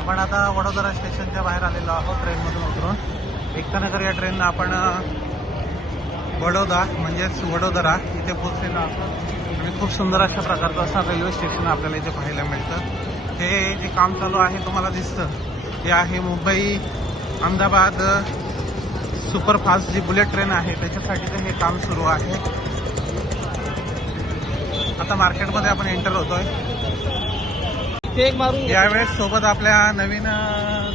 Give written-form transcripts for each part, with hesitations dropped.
आपण आता वडोदरा स्टेशनच्या बाहेर आलेलो आहोत ट्रेनमधून उतरून। एकतानगर या ट्रेननं आपण बडोदा म्हणजेच वडोदरा इथे पोहोचलेलो आहोत आणि खूप सुंदर अशा प्रकारचं असं रेल्वे स्टेशन आपल्याला इथे पाहायला मिळतं। हे जे काम चालू आहे तुम्हाला दिसतं हे आहे मुंबई अहमदाबाद सुपरफास्ट जी बुलेट ट्रेन आहे त्याच्यासाठी हे काम सुरू आहे। आता मार्केटमध्ये आपण एंटर होतोय। यावेळेस सोबत आपल्या नवीन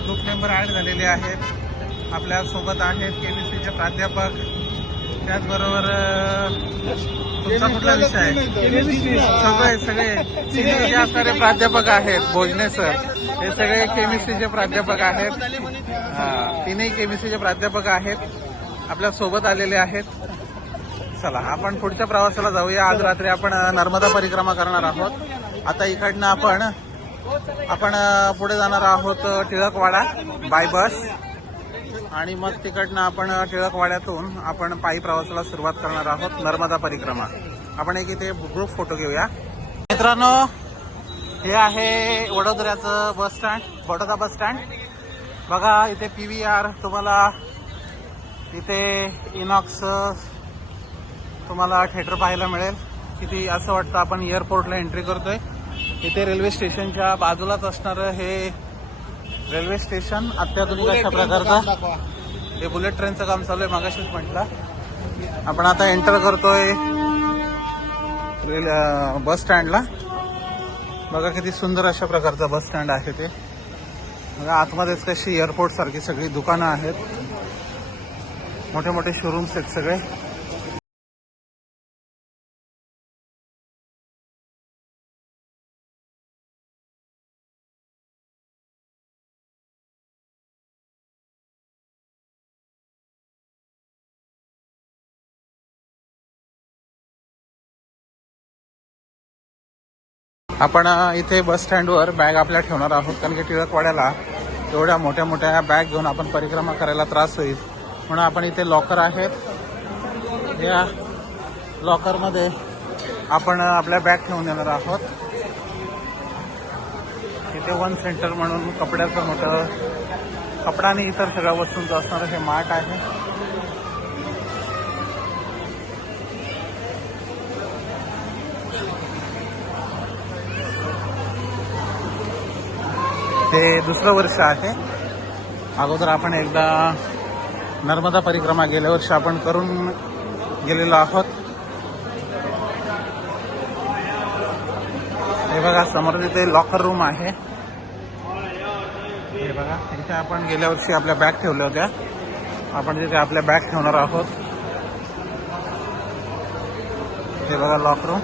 ग्रुप मेंबर ऍड झालेले आहेत। आपल्या सोबत आहेत केमिस्ट्रीचे प्राध्यापक, त्याचबरोबर तुमचा कुठला विषय आहे? सगळे सिनियर जे असणारे प्राध्यापक आहेत, भोजने सर हे सगळे केमिस्ट्रीचे प्राध्यापक आहेत। तीनही केमिस्ट्रीचे प्राध्यापक आहेत आपल्या सोबत आलेले आहेत। चला आपण पुढच्या प्रवासाला जाऊया। आज रात्री आपण नर्मदा परिक्रमा करणार आहोत। आता इकडनं आपण पुढे जाणार आहोत टिळकवाडा बाय बस आणि मग तिकडनं आपण टिळकवाड्यातून आपण पायी प्रवासाला सुरुवात करणार आहोत नर्मदा परिक्रमा। आपण एक इथे ग्रुप फोटो घेऊया। मित्रांनो हे आहे वडोदऱ्याचं bus stand, Baroda bus stand. बघा इथे PVR तुम्हाला, इथे इनॉक्स तुम्हाला थिएटर पाहायला मिळेल। किती असं वाटतं आपण एअरपोर्टला एंट्री करतोय। इथे रेल्वे स्टेशनच्या बाजूलाच असणारं हे रेल्वे स्टेशन अत्याधुनिक अशा प्रकारचं हे बुलेट ट्रेनचं काम चालू आहे, मागाशीच म्हटलं। आपण आता एंटर करतोय बस स्टँडला। बघा किती सुंदर अशा प्रकारचा बस स्टँड आहे ते। बघा आतमध्येच कशी एअरपोर्ट सारखी सगळी दुकानं आहेत, मोठे मोठे शोरूम्स आहेत सगळे। आपण इथे बस स्टँडवर बॅग आपल्या ठेवणार आहोत, कारण की टिळकवाड्याला एवढ्या मोठ्या मोठ्या बॅग घेऊन आपण परिक्रमा करायला त्रास होईल, म्हणून आपण इथे लॉकर आहेत। या लॉकरमध्ये आपण आपल्या बॅग ठेवून देणार आहोत। इथे वन सेंटर म्हणून कपड्याचं मोठं कपडा आणि इतर सगळ्या वस्तूंचं असणारं हे मार्ट आहे। ते दुसरं वर्ष आहे। अगोदर आपण एकदा नर्मदा परिक्रमा गेल्या वर्षी आपण करून गेलेलो आहोत। हे बघा समोर तिथे लॉकर रूम आहे। हे बघा इथे आपण गेल्या वर्षी आपल्या बॅग ठेवल्या होत्या, आपण तिथे आपल्या बॅग ठेवणार आहोत। हे बघा लॉक रूम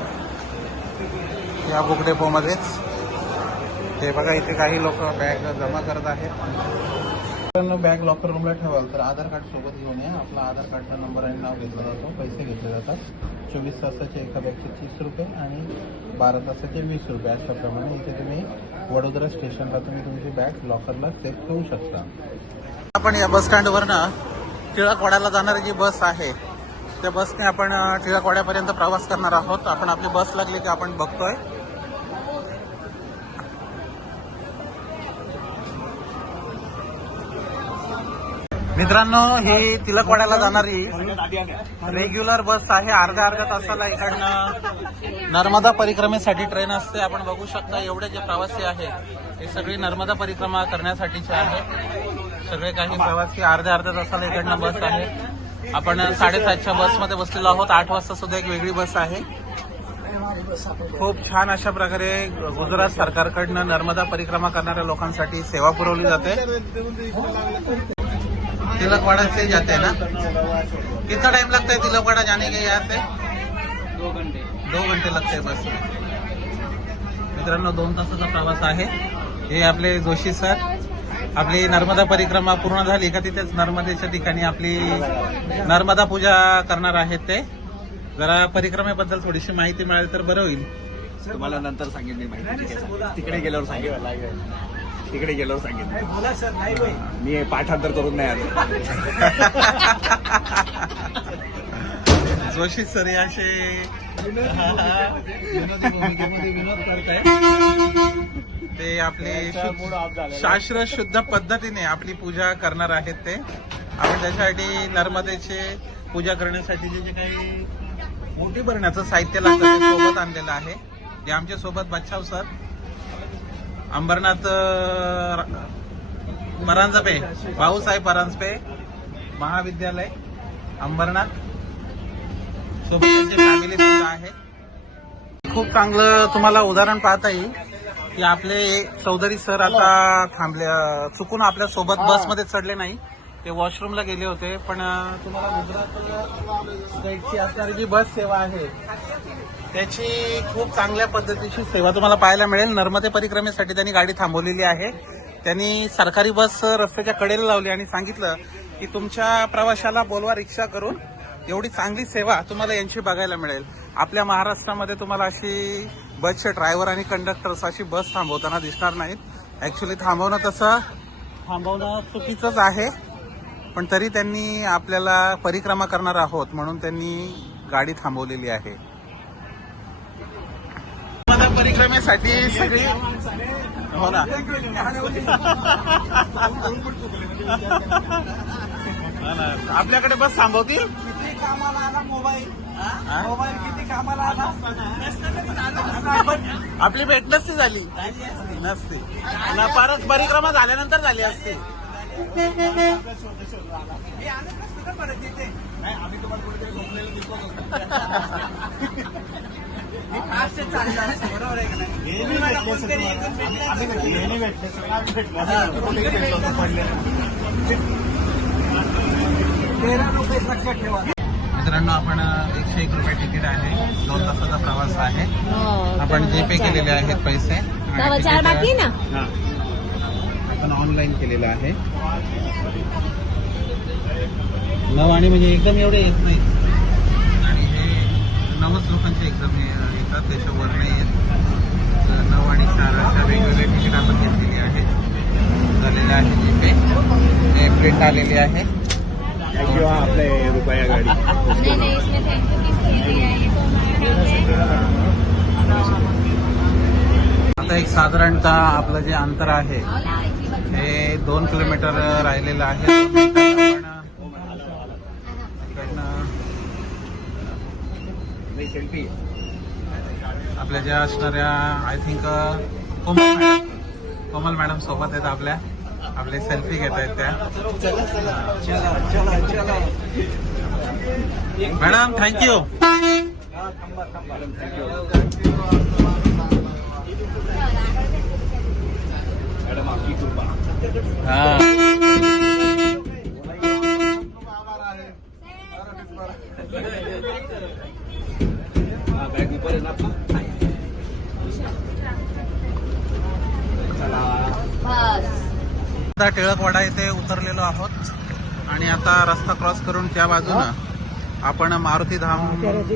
या बुक डेपोमध्येच। हे बघा इथे काही लोक बॅग जमा करत आहेत। बॅग लॉकर रूमला ठेवाल तर आधार कार्ड सोबत घेऊन या। आपला आधार कार्डचा नंबर आणि नाव घेतला जातो, पैसे घेतले जातात। 24 तासाचे एका बॅगचे 30 रुपये आणि 12 तासाचे 20 रुपये अशाप्रमाणे इथे तुम्ही वडोदरा स्टेशनला तुम्ही तुमची बॅग लॉकरला सेफ ठेवू शकता। आपण या बस स्टँडवरनं टिळकवाड्याला जाणारी जी बस आहे त्या बसने आपण टिळकवाड्यापर्यंत प्रवास करणार आहोत। आपण आपली बस लागली की आपण बघतोय। मित्रांनो ही तिलकवाड्याला जाणारी रेग्युलर बस आहे। अर्ध्या तासाला इकडनं नर्मदा परिक्रमेसाठी ट्रेन असते। आपण बघू शकता एवढे जे प्रवासी आहेत हे सगळी नर्मदा परिक्रमा करण्यासाठीचे आहे। सगळे काही प्रवासी अर्ध्या तासाला इकडनं बस आहे। आपण 7:30च्या बसमध्ये बसलेलो आहोत। 8 वाजता सुद्धा एक वेगळी बस आहे। खूप छान अशा प्रकारे गुजरात सरकारकडनं नर्मदा परिक्रमा करणाऱ्या लोकांसाठी सेवा पुरवली जाते। तिलकवाड़ा से जाते हैं ना? कितना टाइम लगता है तिलकवाड़ा जाने के यहाँ से? 2 घंटे लगते हैं बस में। मित्रांनो 2 तासाचा प्रवास आहे। हे आपले जोशी सर आपली नर्मदा परिक्रमा पूर्ण झाली का तिथेच नर्मदेच्या ठिकाणी आपली नर्मदा पूजा करणार आहेत। ते जरा परिक्रमेबद्दल थोडीशी माहिती मिळाली तर बरं होईल। तुम्हाला नंतर सांगेन मी माहिती, तिकडे गेल्यावर सांगेन। तिकडे गेल्यावर सांगेन मी पाठांतर करून नाही आलो। जोशी सर असे विनोदी भूमिकेमध्ये विनोद करतायत। ते आपली शास्त्र शुद्ध पद्धतीने आपली पूजा करणार आहेत. ते आपण त्याच्यासाठी नर्मदेचे पूजा करण्यासाठी जे काही मोठी भरण्याचं साहित्य लागतं ते सोबत आणलेलं आहे. जे आमच्या सोबत बच्चाव सर, अंबरनाथ परांजपे, भाऊसाहेब परांजपे महाविद्यालय अंबरनाथ सोबत त्यांची फॅमिली सुद्धा आहे. खूप चांगलं तुम्हाला उदाहरण पाहता येईल की आपले चौधरी सर आता चुकून आपल्या सोबत बसमध्ये चढले नाही. ते वॉशरूमला गेले होते. पण तुम्हाला गुजरात स्टेटची असणारी जी बस सेवा आहे त्याची खूप चांगल्या पद्धतीची सेवा तुम्हाला पाहायला मिळेल. नर्मदे परिक्रमेसाठी त्यांनी गाडी थांबवलेली आहे. त्यांनी सरकारी बस रस्त्याच्या कडेला लावली आणि सांगितलं की तुमच्या प्रवाशाला बोलवा रिक्षा करून. एवढी चांगली सेवा तुम्हाला यांची बघायला मिळेल. आपल्या महाराष्ट्रामध्ये तुम्हाला अशी बसचे ड्रायव्हर आणि कंडक्टर्स अशी बस थांबवताना दिसणार नाहीत. ऍक्च्युली थांबवणं चुकीचंच आहे. पण तरी त्यांनी आपल्याला परिक्रमा करणार आहोत म्हणून त्यांनी गाडी थांबवलेली आहे. परिक्रमेसाठी सगळी हो ना आपल्याकडे बस थांबवतील. आपली भेट नसती झाली नसती ना, परत परिक्रमा झाल्यानंतर झाली असती. मित्रांनो, आपण 101 रुपये तिकीट आहे. 2 तासाचा प्रवास आहे. आपण जीपे केलेले आहेत पैसे. आपण ऑनलाईन केलेलं आहे. नवाणी म्हणजे एकदम एवढे येत नाही आणि हे 9 लोकांचे एकदम येतात, त्याच्यावर नाही येत. 9 आणि 4 अशा वेगवेगळे तिकीट आपण घेतलेली आहे. झालेले आहे जीपे. हे प्रिंट आलेली आहे. आपले रुपया गाडी आता एक साधारणतः आपलं जे अंतर आहे हे 2 किलोमीटर राहिलेलं आहे. आपल्या ज्या असणाऱ्या आय थिंक कोमल मॅडम सोबत आहेत आपल्या. आपले सेल्फी घेत आहेत त्या. Madam thank you. मॅडम आपली कृपा. बॅग ऊपर आहे ना. आता टिळकवाडा येथे उतरलेलो आहोत आणि आता रस्ता क्रॉस करून त्या बाजूनं आपण मारुती धाम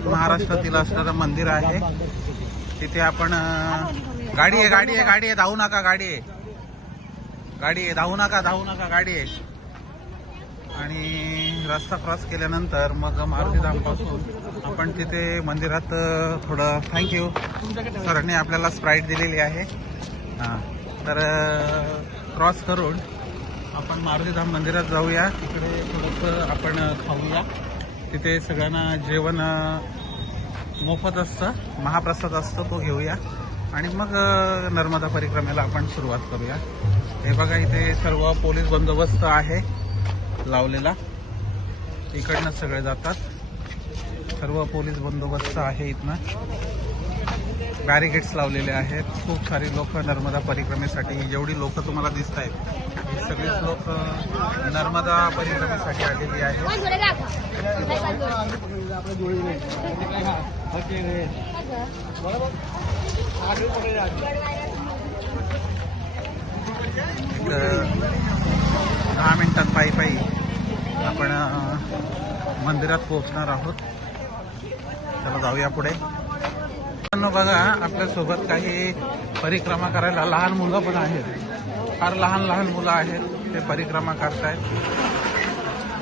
महाराष्ट्रातील असणारं मंदिर आहे. तिथे आपण गाडी आहे धावू नका. गाडी आहे धावू नका गाडी आहे. आणि रस्ता क्रॉस केल्यानंतर मग मारुती धाम पासून आपण तिथे मंदिरात थोडं थँक्यू सरांनी आपल्याला स्प्राईट दिलेली आहे. तर क्रॉस करून आपण मारुतीधाम मंदिरात जाऊया. तिकडे थोडंसं आपण खाऊया. तिथे सगळ्यांना जेवण मोफत असतं, महाप्रसाद असतो, तो घेऊया आणि मग नर्मदा परिक्रमेला आपण सुरुवात करूया. हे बघा, इथे सर्व पोलीस बंदोबस्त आहे लावलेला. इकडनं सगळे जातात. सर्व पोलीस बंदोबस्त आहे. इथनं बॅरिकेड्स लावलेले आहेत. खूप सारी लोक नर्मदा परिक्रमेसाठी, जेवढी लोक तुम्हाला दिसत आहेत ही सगळीच लोक नर्मदा परिक्रमेसाठी आलेली आहेत. एक 10 मिनिटात पायी आपण मंदिरात पोहोचणार आहोत. चला जाऊया पुढे. बघा, आपल्या सोबत काही परिक्रमा करायला लहान मुलं पण आहेत. फार लहान मुलं आहेत, ते परिक्रमा करतायत.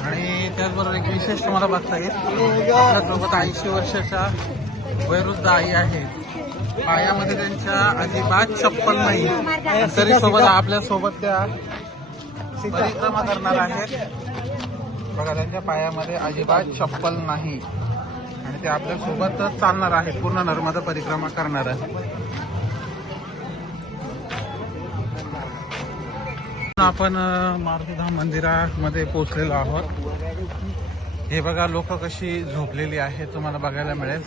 आणि त्याचबरोबर एक विशेष तुम्हाला बघता येईल, आपल्यासोबत 80 वर्षाच्या वयोवृद्ध आई आहेत, पायामध्ये त्यांच्या अजिबात चप्पल नाही, तरी सोबत आपल्या सोबत त्या परिक्रमा करणार आहेत. बघा, त्यांच्या पायामध्ये अजिबात चप्पल नाही आणि ते आपल्या सोबतच चालणार आहेत, पूर्ण नर्मदा परिक्रमा करणार आहे. आपण मारुतीधाम मंदिरामध्ये पोहोचलेलो आहोत. हे बघा, लोक कशी झोपलेली आहेत तुम्हाला बघायला मिळेल.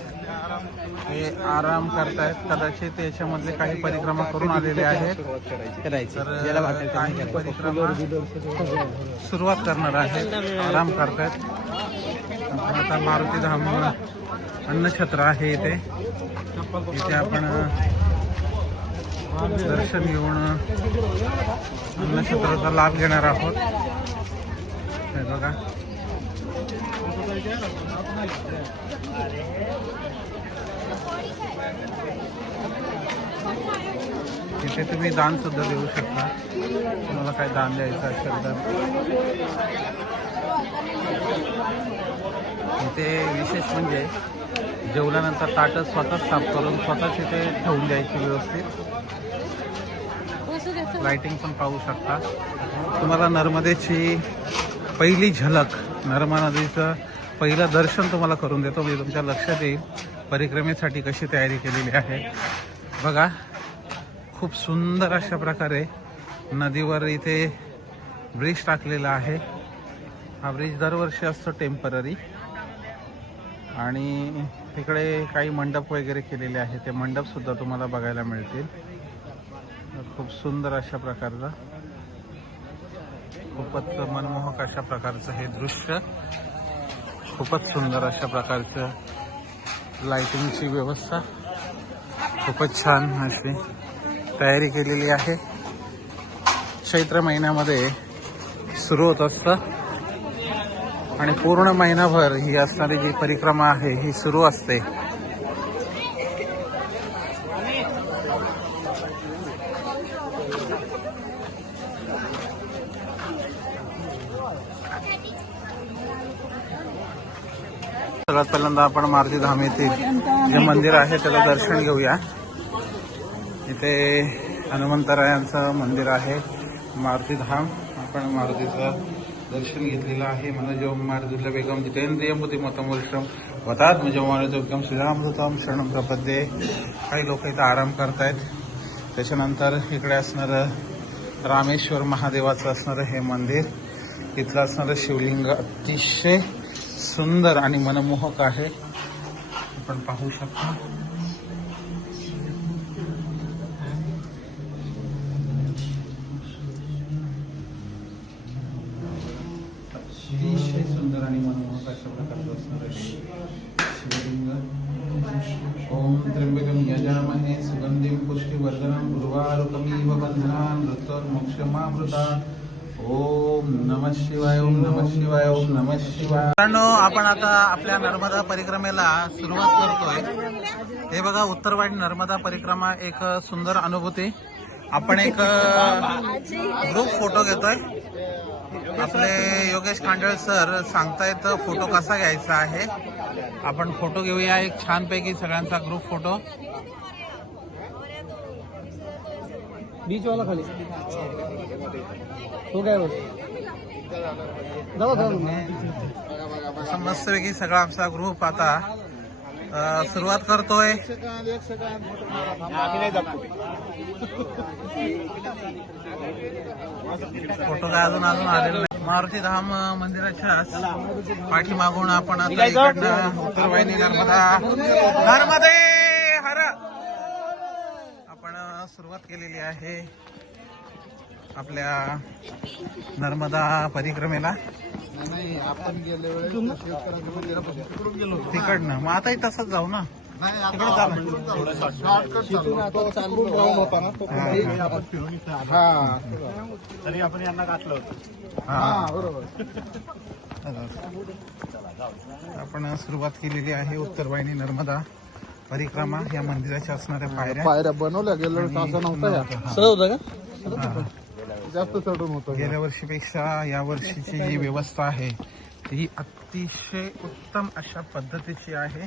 हे आराम करतायत, कदाचित याच्यामधले काही परिक्रमा करून आलेले आहेत, तर काही परिक्रमा सुरुवात करणार आहेत, आराम करतायत. आता मारुतीधाम अन्नछत्र आहे इथे आपण दर्शन घेऊन अन्नछत्राचा लाभ घेणार आहोत. हे बघा, इथे तुम्ही दान सुद्धा देऊ शकता, तुम्हाला काय दान द्यायचं असेल तर. इथे विशेष म्हणजे जेवल्यानंतर ताटं स्वतःच साफ करून स्वतःच इथे ठेवून द्यायची व्यवस्थित. लाइटिंग पण पाहू शकता. तुम्हाला नर्मदेची पहिली झलक, नर्मदा नदीचं पहिलं दर्शन तुम्हाला करून देतो, म्हणजे तुमच्या लक्षात येईल परिक्रमेसाठी कशी तयारी केलेली आहे. बघा, खूप सुंदर अशा प्रकारे नदीवर इथे ब्रिज टाकलेला आहे. हा ब्रिज दरवर्षी असतो टेम्पररी, आणि तिकडे काही मंडप वगैरे केलेले आहे, ते मंडप सुद्धा तुम्हाला बघायला मिळतील. खूप सुंदर अशा प्रकारचं, खूपच मनमोहक अशा प्रकारचं हे दृश्य, खूपच सुंदर अशा प्रकारचं लाइटिंगची व्यवस्था, खूपच छान अशी तयारी केलेली आहे. चैत्र महिन्यामध्ये सुरू होत असतं आणि पूर्ण महिनाभर ही असणारी जी परिक्रमा आहे ही सुरू असते. सगळ्यात पहिल्यांदा आपण मारुतीधाम येथील जे मंदिर आहे त्याचं दर्शन घेऊया. इथे हनुमंतरायांचं मंदिर आहे मारुतीधाम. आपण मारुतीचं दर्शन घेतलेलं आहे. मनोजोम मारुतीला बेगम जितेंद्रिय बुद्धिमतमोषम वतात म्हणजे श्रीरामृतम शरणम प्रपद्ये. काही लोक इथं आराम करतायत. त्याच्यानंतर इकडे असणारं रामेश्वर महादेवाचं असणारं हे मंदिर, इथलं असणारं शिवलिंग अतिशय सुंदर आणि मनमोहक आहे, आपण पाहू शकता. अतिशय सुंदर आणि मनमोहक अशा प्रकारचं असणारं शिवलिंग. ओम त्र्यंबकं यजामहे सुगंधिं पुष्टिवर्धनं उर्वारुकमिव बन्धनान् मृत्योर्मोक्षमामृतात्. ओम नमः शिवाय, ओम नमः शिवाय, ओम नमः शिवाय. मित्रांनो, आपण आता आपल्या नर्मदा परिक्रमेला सुरुवात करतोय. हे बघा, उत्तरवाडी नर्मदा परिक्रमा एक सुंदर अनुभूती. आपण एक ग्रुप फोटो घेतोय. आपले योगेश खांडळ सर सांगतायत फोटो कसा घ्यायचा आहे. आपण फोटो घेऊया एक छानपैकी सगळ्यांचा ग्रुप फोटो. बीच वाला खाली तो काय असं मस्तपैकी सगळा आमचा ग्रुप आता सुरुवात करतोय. फोटो काय अजून आलेला नाही. मारुतीधाम मंदिराच्या पाठीमागून आपण आता इकडनं उत्तरवाहिनी नर्मदे हर आपण सुरुवात केलेली आहे आपल्या नर्मदा परिक्रमेला. आपण तिकडनं मग आताही तसंच जाऊ ना, तिकडे तरी आपण यांना घातलं होतं. आपण सुरुवात केलेली आहे उत्तरवाहिनी नर्मदा परिक्रमा. या मंदिराच्या असणाऱ्या पायऱ्या बनवल्या गेल्या असं नव्हतं का, जास्त चढून होतं. गेल्या वर्षीपेक्षा या वर्षीची जी व्यवस्था आहे ही अतिशय उत्तम अशा पद्धतीची आहे.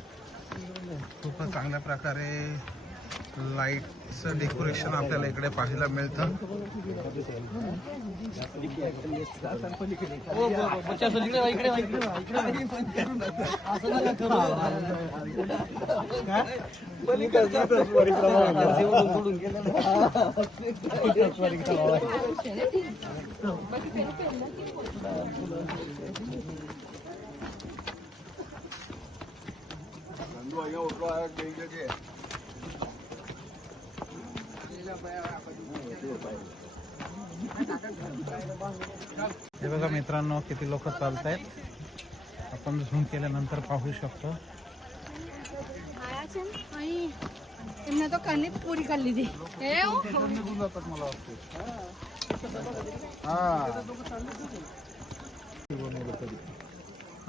खूप चांगल्या प्रकारे लाईटचं डेकोरेशन आपल्याला इकडे पाहायला मिळतं. हे बघा मित्रांनो, किती लोक चालत आहेत. आपण झूम केल्यानंतर पाहू शकतो. એમને તો કની પૂરી કરી લીધી એવું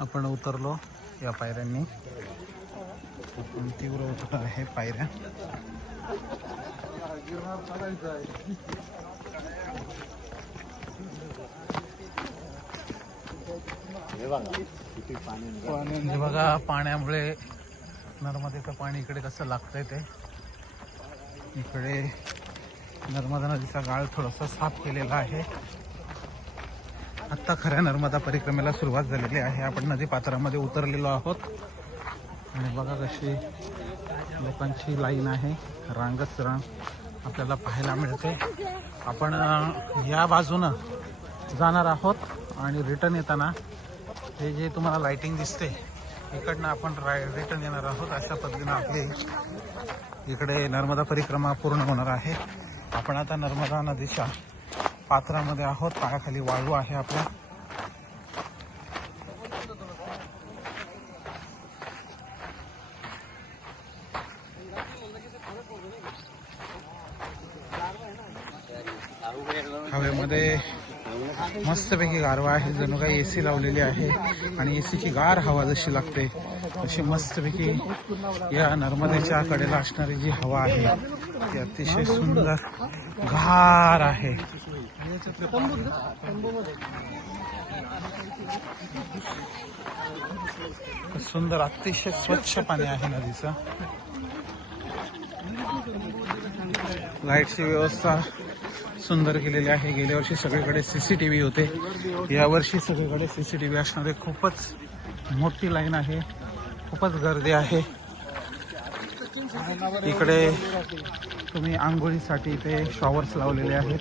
आपण उतरलो या पायऱ्यांनी. खूप तीव्र उतर आहे पायऱ्या. हे बघा पाण्यामुळे नर्मदेचं पाणी इकडे कसं लागतंय ते. इकडे नर्मदा नदीचा गाळ थोडासा साफ केलेला आहे. आत्ता खऱ्या नर्मदा परिक्रमेला सुरुवात झालेली आहे. आपण नदी पात्रामध्ये उतरलेलो आहोत आणि बघा कशी लोकांची लाईन आहे. रांगच रांग आपल्याला पाहायला मिळते. आपण या बाजूनं जाणार आहोत आणि रिटर्न येताना हे जे तुम्हाला लाइटिंग दिसते इकडनं आपण रिटर्न येणार आहोत. अशा पद्धतीनं आपली इकडे नर्मदा परिक्रमा पूर्ण होणार आहे. आपण आता नर्मदा नदीच्या पात्रामध्ये आहोत. पायाखाली वाळू आहे आपल्या. हवेमध्ये मस्तपैकी गारवा आहे. जणू काही एसी लावलेली आहे आणि एसीची गार हवा जशी लागते तशी मस्तपैकी या नर्मदेच्या कडेला असणारी जी हवा आहे ती अतिशय सुंदर गार आहे. सुंदर अतिशय स्वच्छ पाणी आहे नदीचं. लाईटची व्यवस्था सुंदर केलेली आहे. गेल्या वर्षी सगळीकडे सीसीटीव्ही होते. यावर्षी सगळीकडे सीसीटीव्ही असणारे खूपच मोठी लाईन आहे. खूपच गर्दी आहे. इकडे तुम्ही आंघोळीसाठी इथे शॉवर्स लावलेले आहेत.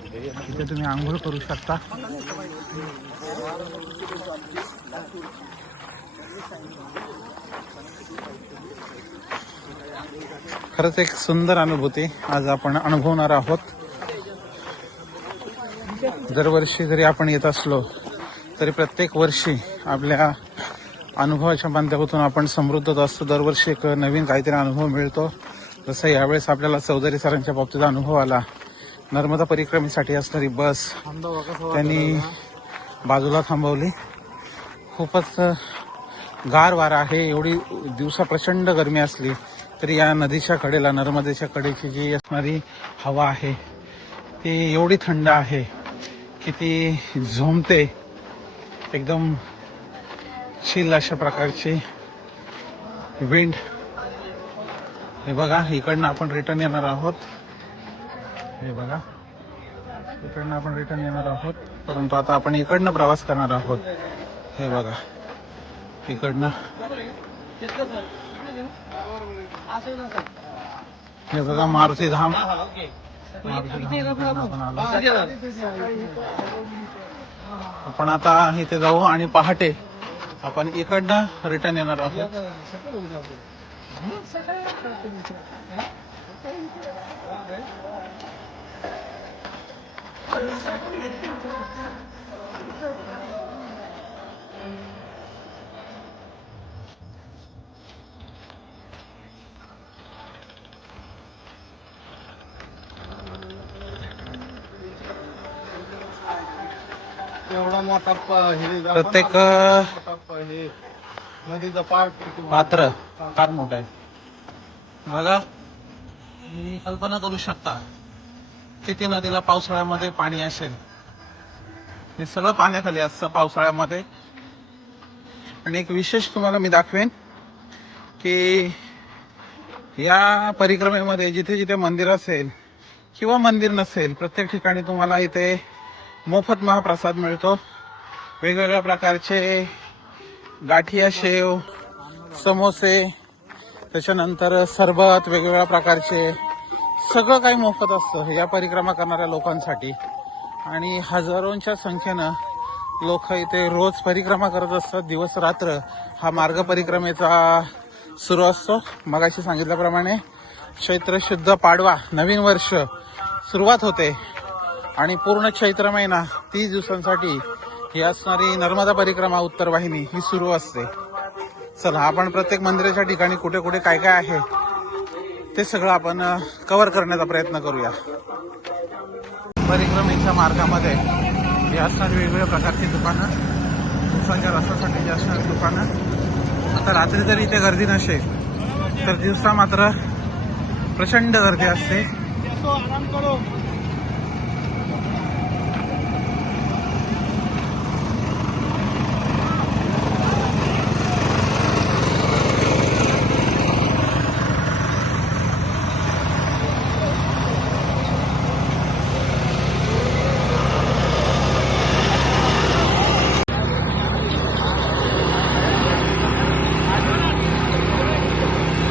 इथे तुम्ही आंघोळ करू शकता. खरंच एक सुंदर अनुभूती आज आपण अनुभवणार आहोत. दरवर्षी जरी आपण येत असलो तरी प्रत्येक वर्षी आपल्या अनुभवाच्या माध्यमातून आपण समृद्ध असतो. दरवर्षी एक नवीन काहीतरी अनुभव मिळतो. जसं यावेळेस आपल्याला चौधरी सरांच्या बाबतीत अनुभव आला. नर्मदा परिक्रमेसाठी असणारी बस त्यांनी बाजूला थांबवली. खूपच गार वारा आहे. एवढी दिवसा प्रचंड गरमी असली तरी या नदीच्या कडेला नर्मदेच्या कडेची जी असणारी हवा आहे ती एवढी थंड आहे की ती झोंबते. एकदम चिल अशा प्रकारची विंड. हे बघा इकडनं आपण रिटर्न येणार आहोत. हे बघा इकडनं आपण रिटर्न येणार आहोत. परंतु आता आपण इकडनं प्रवास करणार आहोत. हे बघा इकडनं. हे बघा मारुती धाम. आपण आता इथे जाऊ आणि पहाटे आपण इकडनं रिटर्न येणार आहोत. एवढा मोठा प्रत्येक नदीचा पाठ पात्र फार मोठं आहे. बघा मी कल्पना करू शकता किती नदीला पावसाळ्यामध्ये पाणी असेल. हे सगळं पाण्याखाली असतं पावसाळ्यामध्ये. आणि एक विशेष तुम्हाला मी दाखवेन की या परिक्रमेमध्ये जिथे जिथे मंदिर असेल किंवा मंदिर नसेल, प्रत्येक ठिकाणी तुम्हाला इथे मोफत महाप्रसाद मिळतो. वेगवेगळ्या प्रकारचे गाठिया, शेव, समोसे, त्याच्यानंतर सरबत, वेगवेगळ्या प्रकारचे सगळं काही मोफत असतं या परिक्रमा करणाऱ्या लोकांसाठी. आणि हजारोंच्या संख्येनं लोक इथे रोज परिक्रमा करत असतात. दिवस रात्र हा मार्ग परिक्रमेचा सुरू असतो. मगाशी सांगितल्याप्रमाणे चैत्र शुद्ध पाडवा, नवीन वर्ष सुरुवात होते आणि पूर्ण चैत्र महिना 30 दिवसांसाठी ही असणारी नर्मदा परिक्रमा उत्तर वाहिनी ही सुरू असते. चला, आपण प्रत्येक मंदिराच्या ठिकाणी कुठे कुठे काय काय आहे ते सगळं आपण कव्हर करण्याचा प्रयत्न करूया. परिक्रमेच्या मार्गामध्ये ही असणारी वेगवेगळ्या प्रकारची दुकानं, दिवसांच्या रस्त्यासाठी जी असणारी दुकानं. आता रात्री जरी इथे गर्दी नसेल तर दिवसा मात्र प्रचंड गर्दी असते.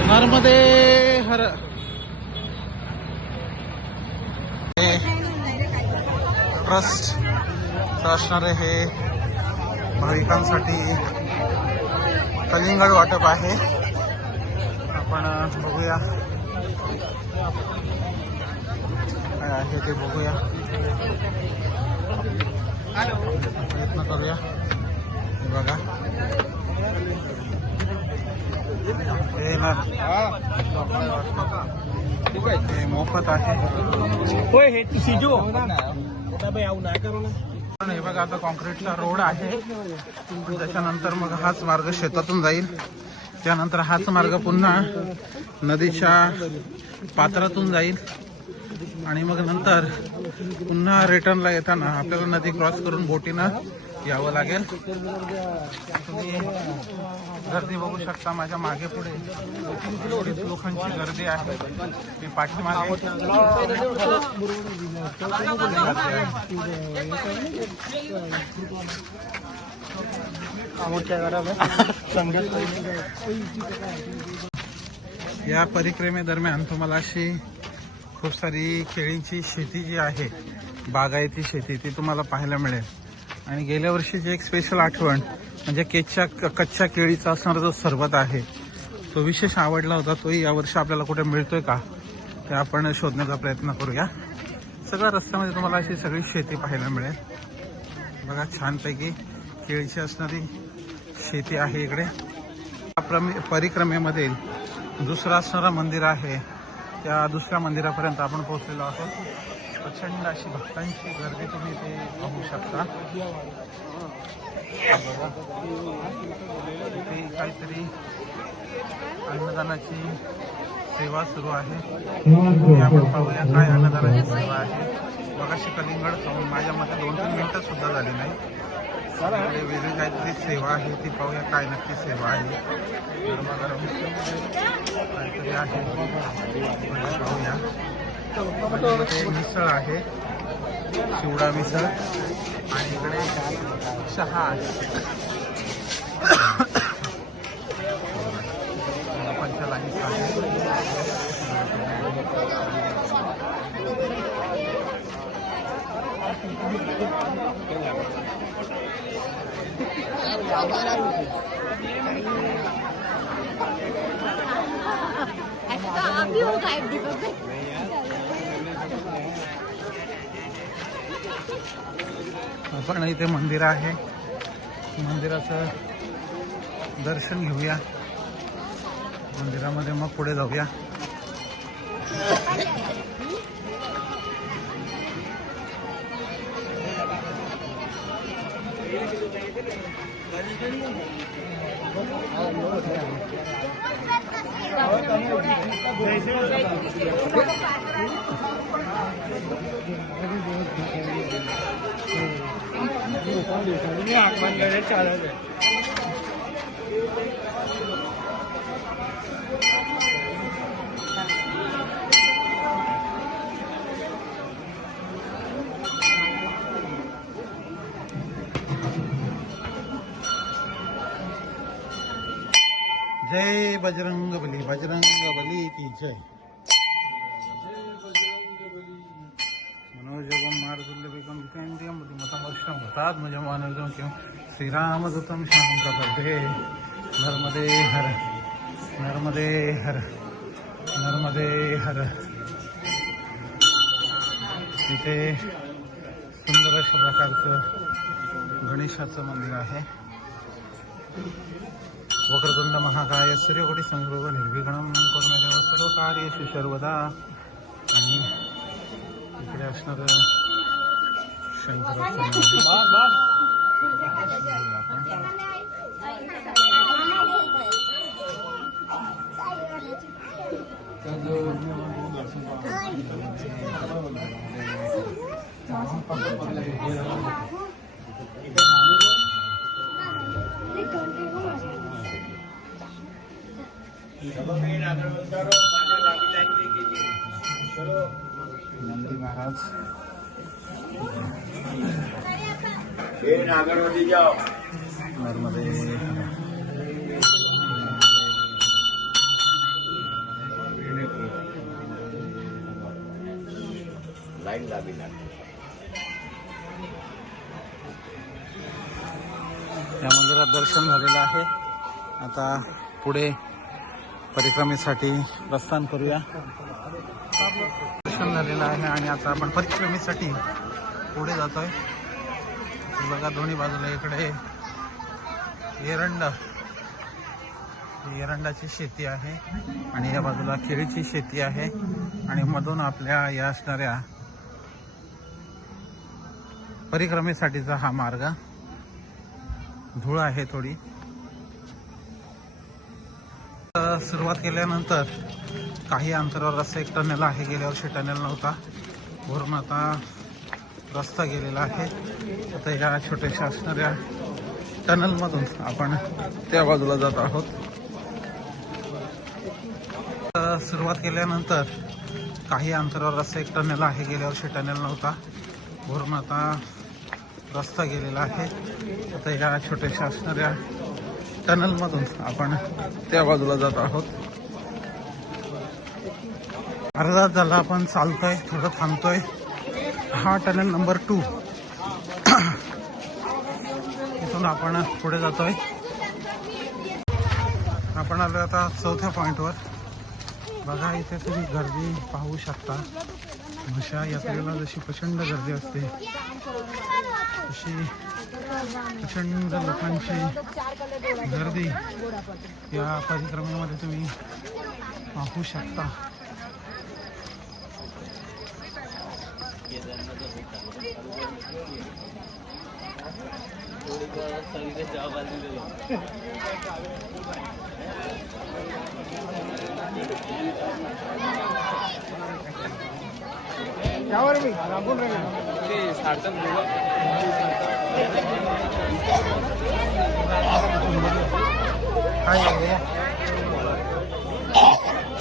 नर्मदे हर. ट्रस्ट असणारे हे भाविकांसाठी कलिंगड वाटप आहे. आपण बघूया काय आहे ते, बघूया, प्रयत्न करूया. हे बघा, हे मोफत आहे. हे बघा, आता कॉन्क्रीटचा रोड आहे. त्याच्यानंतर मग हाच मार्ग शेतातून जाईल. त्यानंतर हाच मार्ग पुन्हा नदीच्या पात्रातून जाईल आणि मग नंतर पुन्हा रिटर्नला येताना आपल्याला नदी क्रॉस करून बोटीनं यावं लागेल. तुम्ही गर्दी बघू शकता माझ्या मागे पुढे लोकांची गर्दी आहे. मी पाठीमागे या परिक्रमेदरम्यान तुम्हाला अशी खूप सारी केळीची शेती जी आहे, बागायती शेती, ती तुम्हाला पाहायला मिळेल. आणि गेल्या वर्षीची एक स्पेशल आठवण म्हणजे कच्च्या केळीचा असणारा जो सरबत आहे तो विशेष आवडला होता. तोही यावर्षी आपल्याला कुठे मिळतोय का ते आपण शोधण्याचा प्रयत्न करूया. सगळ्या रस्त्यामध्ये तुम्हाला अशी सगळी शेती पाहायला मिळेल. बघा, छानपैकी केळीची असणारी शेती आहे इकडे. परिक्रमेमध्ये दुसरं असणारं मंदिर आहे, त्या दुसऱ्या मंदिरापर्यंत आपण पोहोचलेलो आहोत. प्रचंड अशी भक्तांची गर्दी तुम्ही इथे पाहू शकता. इथे काहीतरी अन्नदानाची सेवा सुरू आहे. आपण पाहूया काय अन्नदानाची सेवा आहे. मगाशी कलिंगड खाऊन माझ्या मते 2-3 मिनिटं सुद्धा झाली नाही. वेगळी काहीतरी सेवा आहे, ती पाहूया काय नक्की सेवा आहे. गरमागरम काहीतरी आहे, पाहूया. मिसळ आहे, चिवडा मिसळ, आणि इकडे चहा आहे. पंचलाही आपण इथे मंदिर आहे, मंदिराचं दर्शन घेऊया. मंदिरामध्ये मग पुढे जाऊया. जय बजरंग बली की जय. मनोजवम मार्गुल्यवेगम विकेंद्रियम बुद्धिमतामर्षम भूतात्मजम आनंदम किम श्रीरामदूतम श्याम प्रपदे. नर्मदे हर नर्मदे हर नर्मदे हर. इथे सुंदर अशा प्रकारचं गणेशाचं मंदिर आहे. वक्रतुंड महाकाय सूर्यकोटी संभ्रम निर्विघ्नं कुर्मदेव सर्व कार्येषु सर्वदा. आणि इकडे असणार शंकराचं मंदिर. नंदी महाराज नर्मदे. या मंदिरात दर्शन झालेलं आहे. आता पुढे परिक्रमेसाठी प्रस्थान करूया. दर्शन झालेलं आहे आणि आता आपण परिक्रमेसाठी पुढे जातोय. बघा दोन्ही बाजूला इकडे एरंडाची शेती आहे आणि या बाजूला केळीची शेती आहे आणि मधून आपल्या या असणाऱ्या परिक्रमेसाठीचा हा मार्ग. धूळ आहे थोडी. सुरुवात केल्यानंतर काही अंतरावर असं एक टनेल आहे. गेल्या वर्षी टनेल नव्हता, वरून आता रस्ता गेलेला आहे. आता या छोट्याशा असणाऱ्या टनेलमधून आपण त्या बाजूला जात आहोत. सुरुवात केल्यानंतर काही अंतरावर असं एक टनेल आहे. गेल्या वर्षी टनेल नव्हता, वरून आता रस्ता गेलेला आहे. आता या छोट्याशा असणाऱ्या टनेलमधून आपण त्या बाजूला जात आहोत. अर्धा तास झाला आपण चालतोय, थोडं थांबतोय. हा टनेल नंबर 2. इथून आपण पुढे जातोय. आपण आलो आता 4थ्या पॉइंटवर. बघा इथे तुम्ही गर्दी पाहू शकता. म्हशा यात्रेला जशी प्रचंड गर्दी असते तशी प्रचंड लोकांची गर्दी या परिक्रमेमध्ये तुम्ही पाहू शकता.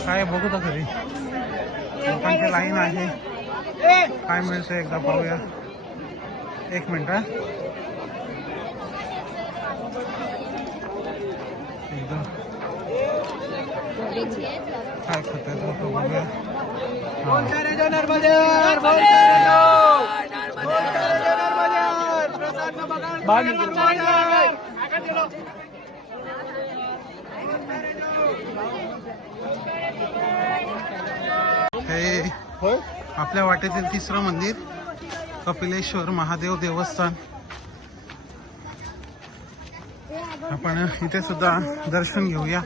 काय बघू तर खरी लोकांची लाईन आहे. काय मिळतं एकदा पाहूया. एक मिनिट. एकदम काय खात आहे तो बघूया. हे आपल्या वाटेतील 3रं मंदिर कपिलेश्वर महादेव देवस्थान. आपण इथे सुद्धा दर्शन घेऊया.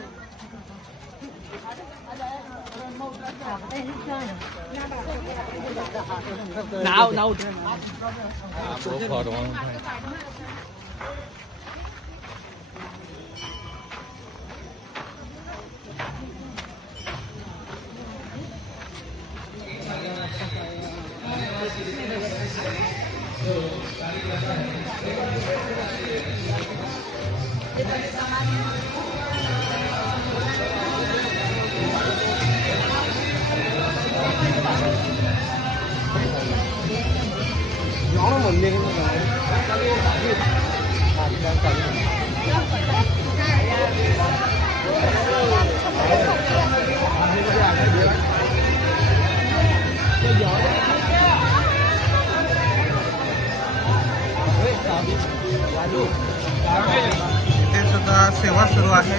इथे सुद्धा सेवा सुरू आहे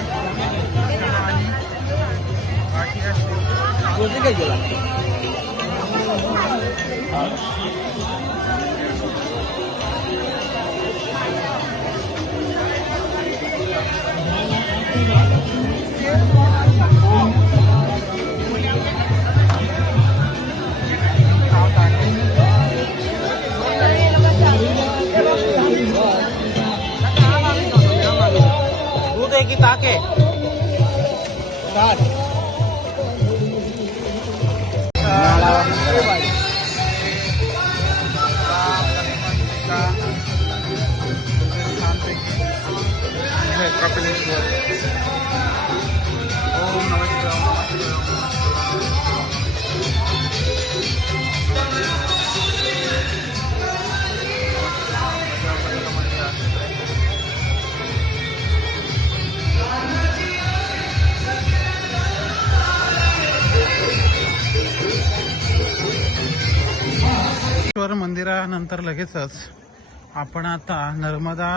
आणि बाकी दूध आहे की ताक आहे? कपिलेश्वर ओम नमः शिवाजी मंदिरानंतर लगेचच आपण आता नर्मदा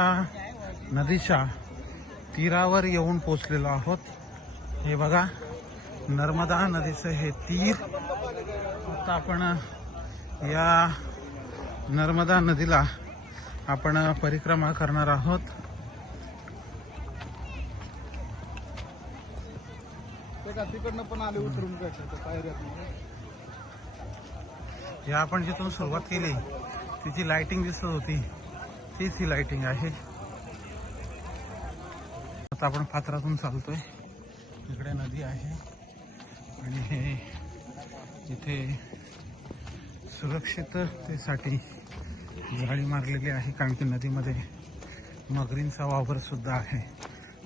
नदीच्या तीरावर येऊन पोचलेलो आहोत. हे बघा नर्मदा नदीचं हे तीर. आता आपण या नर्मदा नदीला आपण परिक्रमा करणार आहोत. तिकडनं पण आले उतरून या आपण जिथून सुरुवात केली तिची लाइटिंग दिसत होती तीच ही लाइटिंग आहे. आता आपण पात्रातून चालतोय. इकडे नदी आहे आणि हे इथे सुरक्षिततेसाठी जाळी मारलेली आहे कारण की नदीमध्ये मगरींचा वावर सुद्धा आहे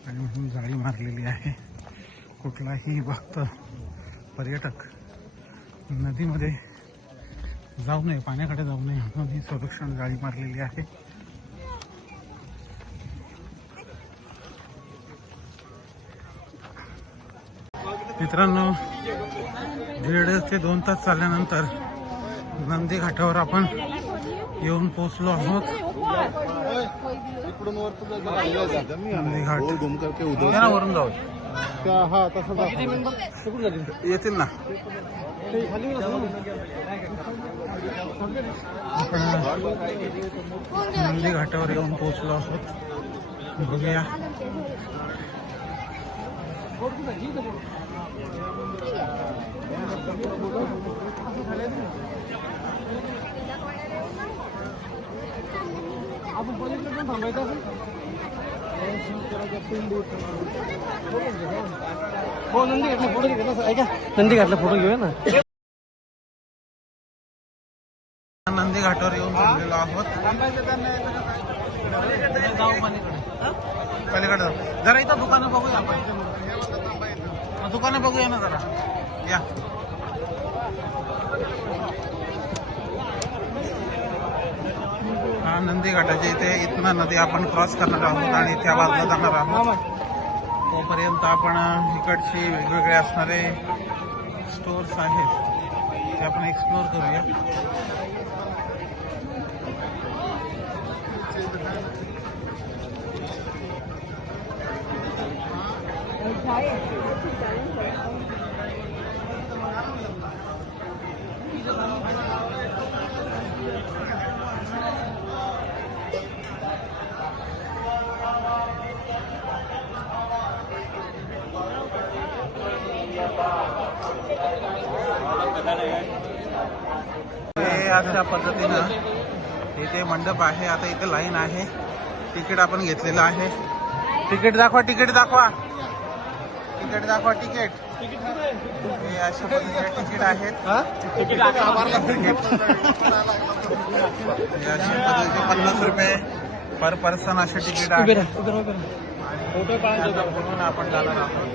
आणि म्हणून जाळी मारलेली आहे. कुठलाही भक्त पर्यटक नदीमध्ये जाऊ नये, पाण्याकडे जाऊ नये म्हणून ही संरक्षण जाळी मारलेली आहे. मित्रांनो 1.5 ते 2 तास चालल्यानंतर नंदी घाटावर आपण येऊन पोहोचलो आहोत. नंदी घाट या ना वरून जाऊ. हा तसं येतील ना. आपण नंदी घाटावर येऊन पोहोचलो आहोत. बघूया आपण पलीकडे पण थांबायचं असेल. हो नंदी घाटला फोटो घेऊ. ऐका नंदी घाटला फोटो घेऊया ना. नंदी घाटावर येऊन पोहोचलेलो आहोत. पलीकडे जाऊ. जरा इथं दुकानं बघूया आपण. दुकानं बघूया ना जरा. या हा नंदी घाटाच्या इथे इथनं नदी आपण क्रॉस करणार आहोत आणि त्या बाजूला जाणार आहोत. तोपर्यंत आपण इकडची वेगवेगळे असणारे स्टोर्स आहेत ते आपण एक्सप्लोर करूया. हे अशा पद्धतीनं इथे मंडप आहे. आता इथे लाईन आहे. तिकीट आपण घेतलेलं आहे. तिकीट दाखवा, तिकीट दाखवा, तिकीट दाखवा. तिकीट हे अशा पद्धतीचे तिकीट आहेत. हे अशा पद्धतीचे 50 रुपये पर पर्सन असे तिकीट आहे. म्हणून आपण जाणार आहोत.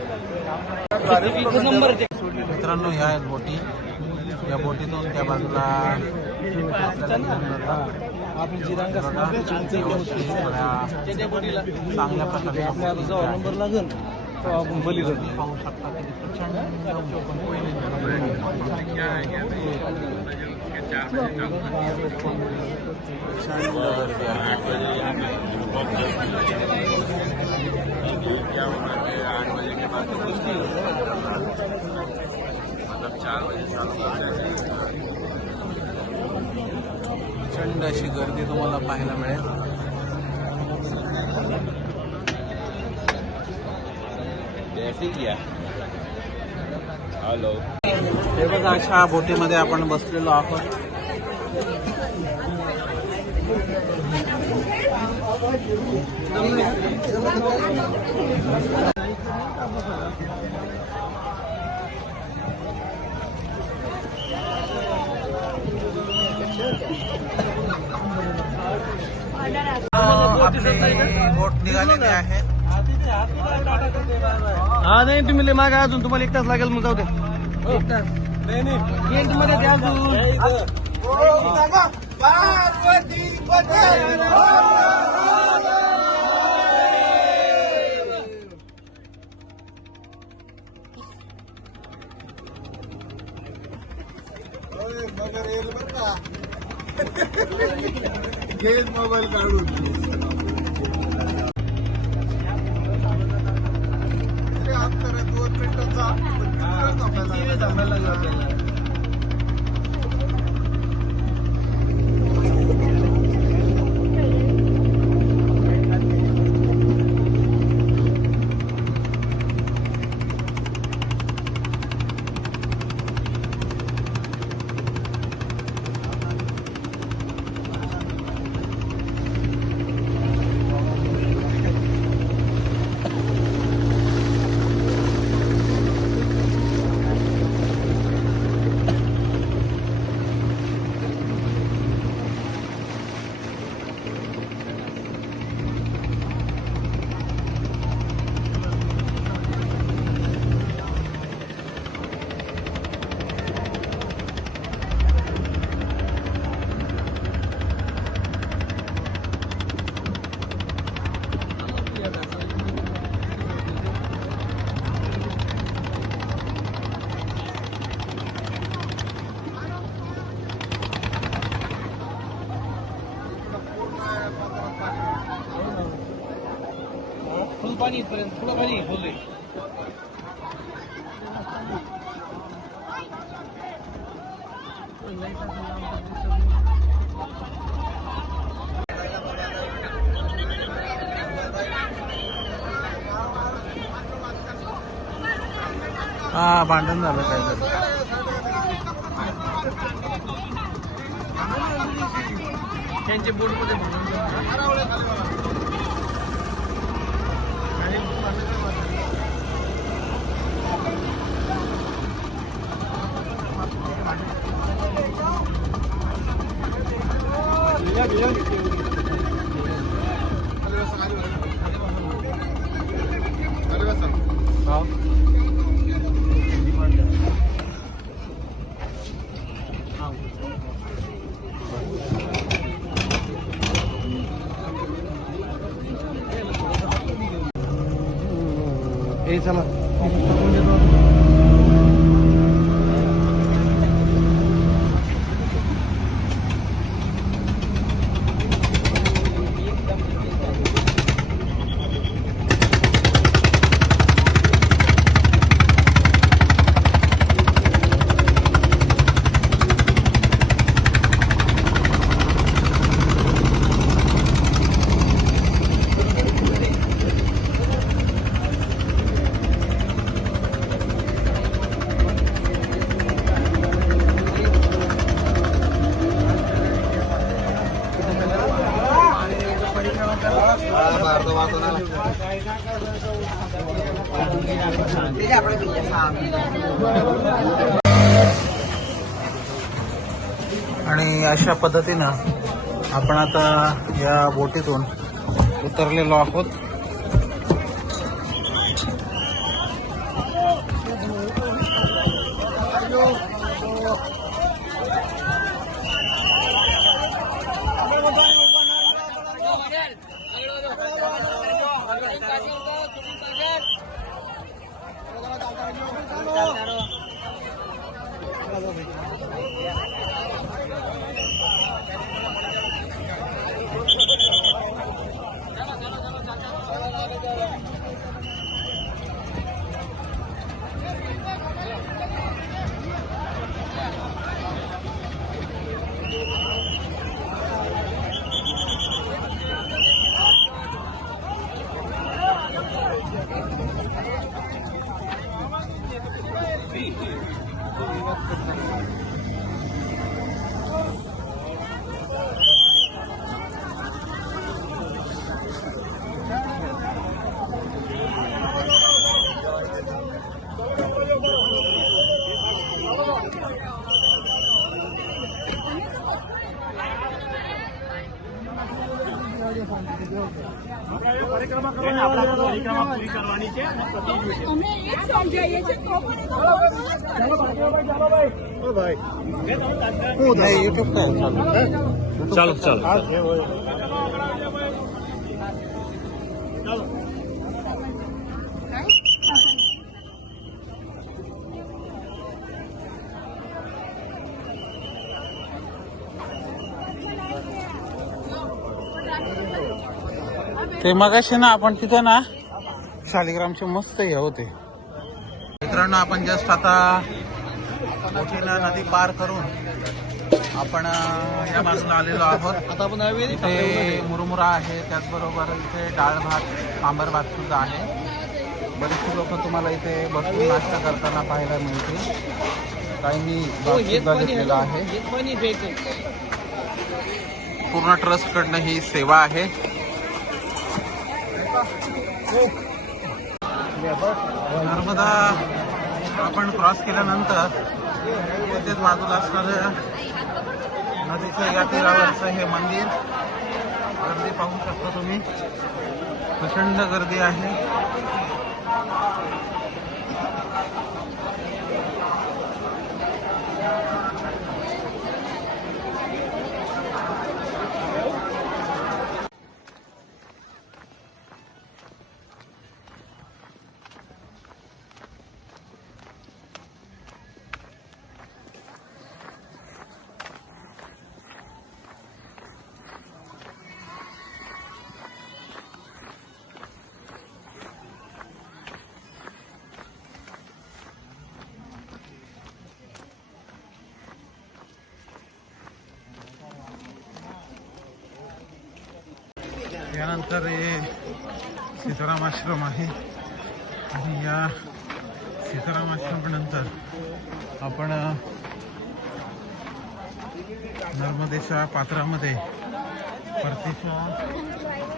मित्रांनो या आहेत बोटी. या बोटीतून त्या बाजूला आपण जिरांगा चांगल्या प्रकारे आपल्या आता जेव्हा नंबर लागेल तेव्हा आपण बली करू. पाहू शकता की प्रचंड अशी गर्दी तुम्हाला पाहायला मिळेल. हॅलो. हे बघा, अशा बोटीमध्ये आपण बसलेलो आहोत. आपली बोट निघालेली आहे. हा नाही तुम्ही मागा अजून तुम्हाला 1 तास लागेल मग जाऊ द्या. 1 तास नाही मध्ये द्या अजून. मोबाईल काढून फुल पाणी इथपर्यंत थोडं पाणी फुल आहे. हा, भांडण झालं काहीतरी. त्यांचे बोटमध्ये हे चला. आणि अशा पद्धतीनं आपण आता या बोटीतून उतरलेलो आहोत. चलो चलो ते मगाशी ना आपण तिथे ना शालिग्रामचे मस्त हे होते. मित्रांनो, आपण जस्ट आता मोठीला नदी पार करून आपण या बाजूला आलेलो आहोत. आता आपण इथे मुरमुरा आहे, त्याचबरोबर इथे डाळ भात, सांबर भात सुद्धा आहे. बरेचसे लोक तुम्हाला इथे बसून नाश्ता करताना पाहायला मिळतील. काहींनी भात सुद्धा घेतलेला आहे. पूर्ण ट्रस्ट कडनं ही सेवा आहे. नर्मदा आपण क्रॉस केल्यानंतर तिथेच बाजूला असणाऱ्या नदीच्या या तीरावरचं हे मंदिर. गर्दी पाहू शकता तुम्ही, प्रचंड गर्दी आहे. यानंतर हे सीताराम आश्रम आहे आणि या सीताराम आश्रम नंतर आपण नर्मदेच्या पात्रामध्ये परतीच्या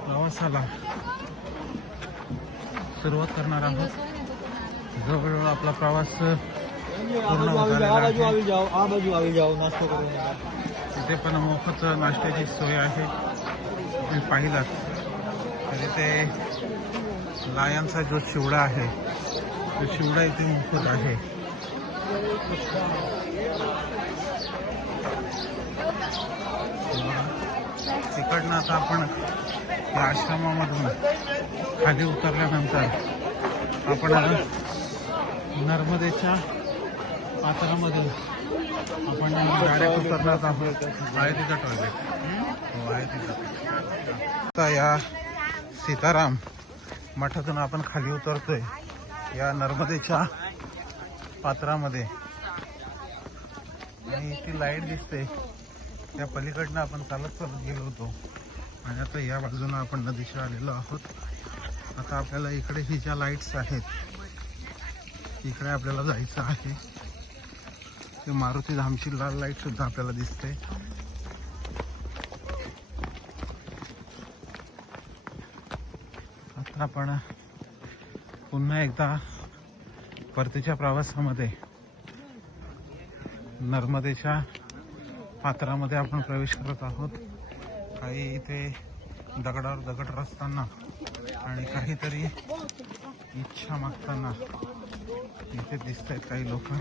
प्रवासाला सुरुवात करणार आहोत. जवळजवळ आपला प्रवास पूर्ण होत आलेला आहे. तिथे पण मोफत नाश्त्याची सोय आहे. तुम्ही पाहिलात तर इथे लायांचा जो चिवडा आहे तो चिवडा इथे मोफत आहे. तिकडनं आता आपण या आश्रमामधून खाली उतरल्यानंतर आपण नर्मदेच्या पात्रामध्ये आपण गाड्यात उतरणार आहोत. आहे तिथं टॉयलेट, हो आहे तिथं. आता या सीताराम मठातून आपण खाली उतरतोय या नर्मदेच्या पात्रामध्ये आणि ती लाईट दिसते. त्या पलीकडनं आपण चालत गेलो होतो आणि आता या बाजूला आपण नदीच्या आलेलो आहोत. आता आपल्याला इकडे ही ज्या लाईट्स आहेत इकडे आपल्याला जायचं आहे. ते मारुती धामची लाल लाईट सुद्धा आपल्याला दिसते. आता आपण पुन्हा एकदा परतीच्या प्रवासामध्ये नर्मदेच्या पात्रामध्ये आपण प्रवेश करत आहोत. काही इथे दगडावर दगड रचताना आणि काहीतरी इच्छा मागताना इथे दिसत आहेत काही लोक.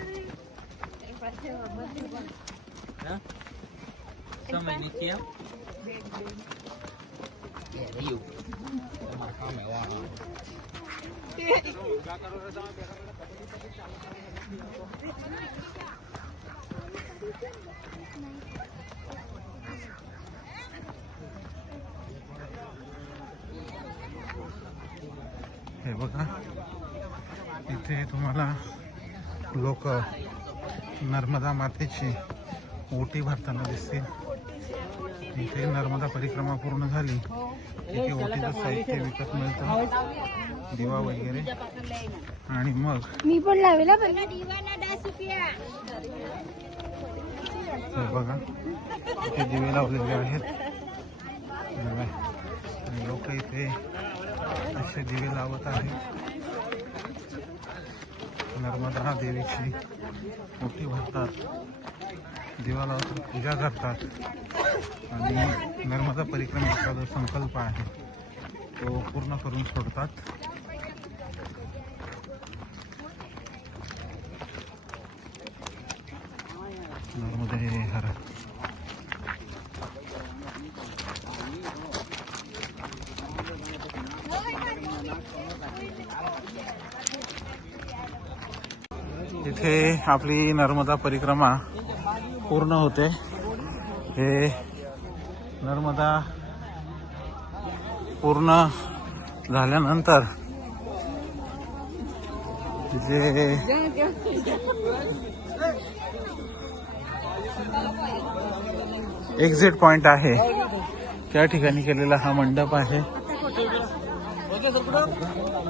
हे बघा इथे तुम्हाला लोक नर्मदा मातेची ओटी भरताना दिसतील. इथे नर्मदा परिक्रमा पूर्ण झाली इथे ओटीचं साहित्य विकत मिळतं, दिवा वगैरे. आणि मग मी पण लावेला हे बघा इथे दिवे लावलेले आहेत. लोक इथे असे दिवे लावत आहेत. नर्मदा देवीची ओटी भरतात, दिवा लावतात, पूजा करतात आणि नर्मदा परिक्रमेचा जो संकल्प आहे तो पूर्ण करून सोडतात. नर्मदे हर. इथे आपली नर्मदा परिक्रमा पूर्ण होते. हे नर्मदा पूर्ण झाल्यानंतर जे एक्झिट पॉइंट आहे त्या ठिकाणी केलेला हा मंडप आहे.